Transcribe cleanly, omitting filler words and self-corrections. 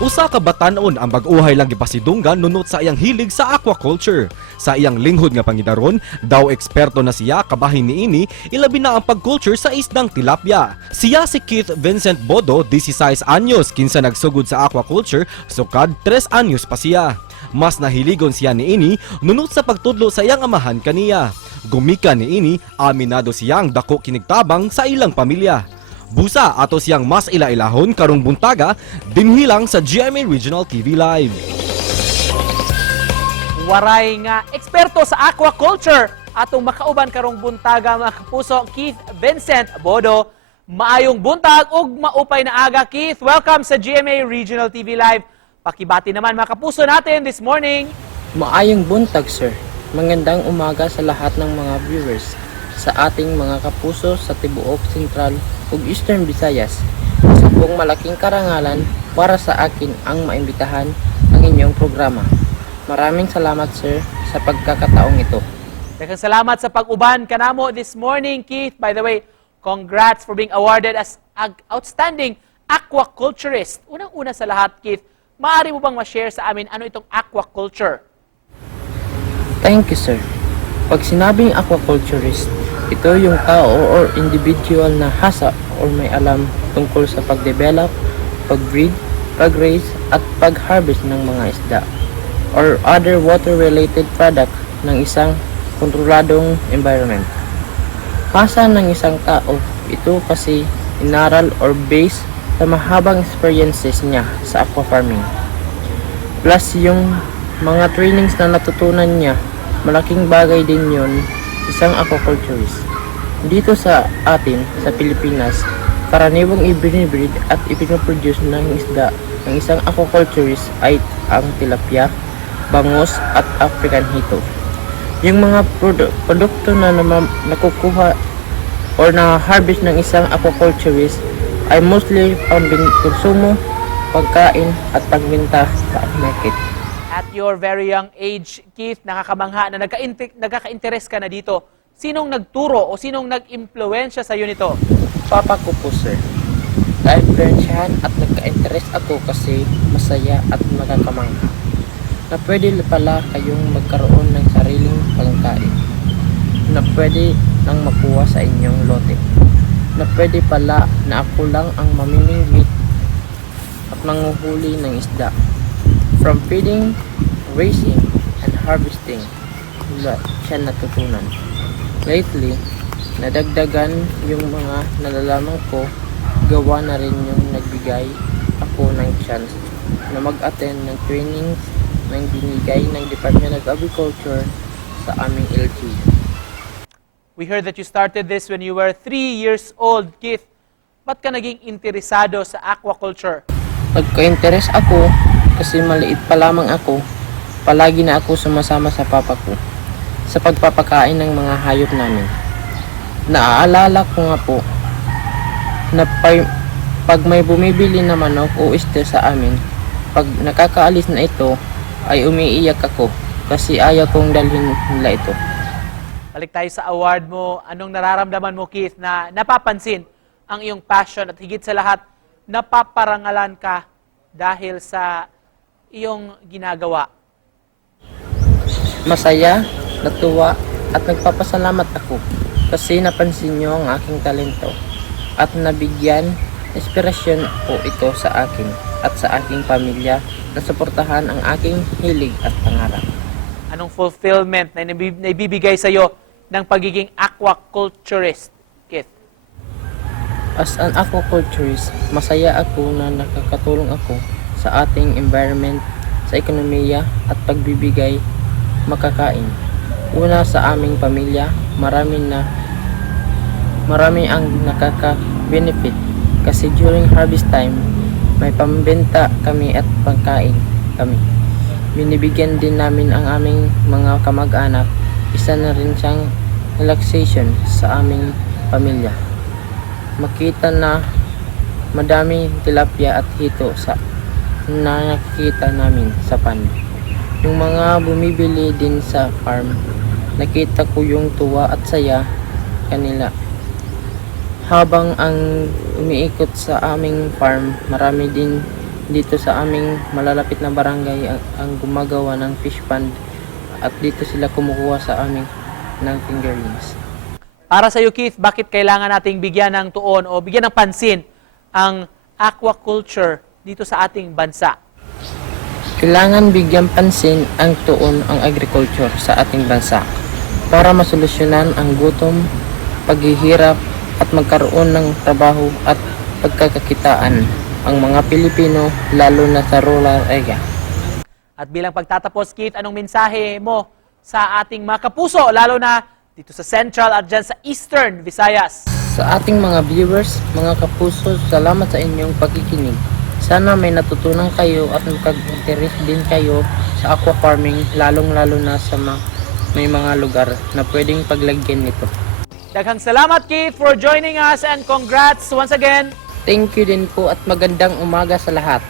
Usa ka batan-on ang bag-uhay lang gipasidunggan nunot sa iyang hilig sa aquaculture. Sa iyang linghod nga pangidaron, daw eksperto na siya kabahin niini, ilabi na ang pagculture sa isdang tilapia. Siya si Keith Vincent Bodo, 16 anyos, kinsa nagsugod sa aquaculture, sukad 3 anyos pa siya. Mas nahiligon siya niini nunot sa pagtudlo sa iyang amahan kaniya. Gumika niini, aminado siyang dako kinigtabang sa ilang pamilya. Busa ato siyang mas ilailahon karong buntaga dinhilang sa GMA Regional TV Live. Waray nga eksperto sa aquaculture atong makauban karong buntaga mga kapuso, Keith Vincent Bodo. Maayong buntag ug maupay na aga, Keith. Welcome sa GMA Regional TV Live. Pakibati naman mga kapuso natin this morning. Maayong buntag, sir. Magandang umaga sa lahat ng mga viewers sa ating mga kapuso sa tibuok Central ug Eastern Visayas. Isa pong malaking karangalan para sa akin ang maimbitahan ang inyong programa. Maraming salamat, sir, sa pagkakataong ito. Daghang salamat sa pag-uban kanamo this morning, Keith. By the way, congrats for being awarded as outstanding aquaculturist. Unang-una sa lahat, Keith, maaari mo bang ma-share sa amin ano itong aquaculture? Thank you, sir. Pag sinabing aquaculturist, ito yung tao or individual na hasa or may alam tungkol sa pag-develop, pag-breed, pag-raise at pag-harvest ng mga isda or other water-related product ng isang kontroladong environment. Hasa ng isang tao, ito kasi inaral or based sa mahabang experiences niya sa aquafarming. Plus yung mga trainings na natutunan niya, malaking bagay din yun isang aquaculturist. Dito sa atin, sa Pilipinas, karaniwang ibinibreed at ipinoproduce ng isda ng isang aquaculturist ay ang tilapia, bangus at African hito. Yung mga produkto na nakukuha or na-harvest ng isang aquaculturist ay mostly pang-konsumo, pagkain at pagbenta sa market. At your very young age, Keith, nakakamangha na nagkaka-interest ka na dito. Sinong nagturo o sinong nag-impluwensya sa iyo nito? Papa ko po, sir. Na-influensyahan at nagka-interest ako kasi masaya at makakamangha. Na pwede pala kayong magkaroon ng sariling pangkain. Na pwede nang makuha sa inyong lote. Na pwede pala na ako lang ang mamimingwit at manguhuli ng isda. From feeding, raising, and harvesting, wala siya natutunan. Lately, nadagdagan yung mga nalalaman ko, gawa na rin yung nagbigay ako ng chance na mag-attend ng trainings na binigay ng Department of Agriculture sa aming LG. We heard that you started this when you were 3 years old, Keith. Ba't ka naging interesado sa aquaculture? Nagka-interest ako kasi maliit pa lamang ako, palagi na ako sumasama sa papa ko sa pagpapakain ng mga hayop namin. Naaalala ko nga po na pag may bumibili na manok o isda sa amin, pag nakakaalis na ito ay umiiyak ako kasi ayaw kong dalhin nila ito. Balik tayo sa award mo. Anong nararamdaman mo, Keith, na napapansin ang iyong passion at higit sa lahat, napaparangalan ka dahil sa iyong ginagawa? Masaya, natuwa at nagpapasalamat ako kasi napansin niyo ang aking talento at nabigyan inspirasyon po ito sa akin at sa aking pamilya na suportahan ang aking hilig at pangarap. Anong fulfillment na naibibigay sa iyo ng pagiging aquaculturist, Keith? As an aquaculturist, masaya ako na nakakatulong ako sa ating environment, sa ekonomiya at pagbibigay makakain. Una sa aming pamilya, marami ang nakaka-benefit kasi during harvest time, may pambenta kami at pangkain kami. Binibigyan din namin ang aming mga kamag-anak. Isa na rin siyang relaxation sa aming pamilya. Makita na madami tilapia at hito sa nakikita namin sa pan. Yung mga bumibili din sa farm, nakita ko yung tuwa at saya kanila. Habang ang umiikot sa aming farm, marami din dito sa aming malalapit na barangay ang gumagawa ng fish pond at dito sila kumukuha sa amin ng fingerlings. Para sa iyo, Keith, bakit kailangan nating bigyan ng tuon o bigyan ng pansin ang aquaculture dito sa ating bansa? Kailangan bigyan pansin ang tuon ang agriculture sa ating bansa para masolusyonan ang gutom, paghihirap at magkaroon ng trabaho at pagkakakitaan ang mga Pilipino lalo na sa rural area. At bilang pagtatapos, Keith, anong mensahe mo sa ating mga kapuso, lalo na dito sa Central at dyan sa Eastern Visayas? Sa ating mga viewers, mga kapuso, salamat sa inyong pagkikinig. Sana may natutunan kayo at magkag-interest din kayo sa aqua farming, lalong-lalo na sa may mga lugar na pwedeng paglagyan nito. Daghang salamat, Keith, for joining us and congrats once again. Thank you din po at magandang umaga sa lahat.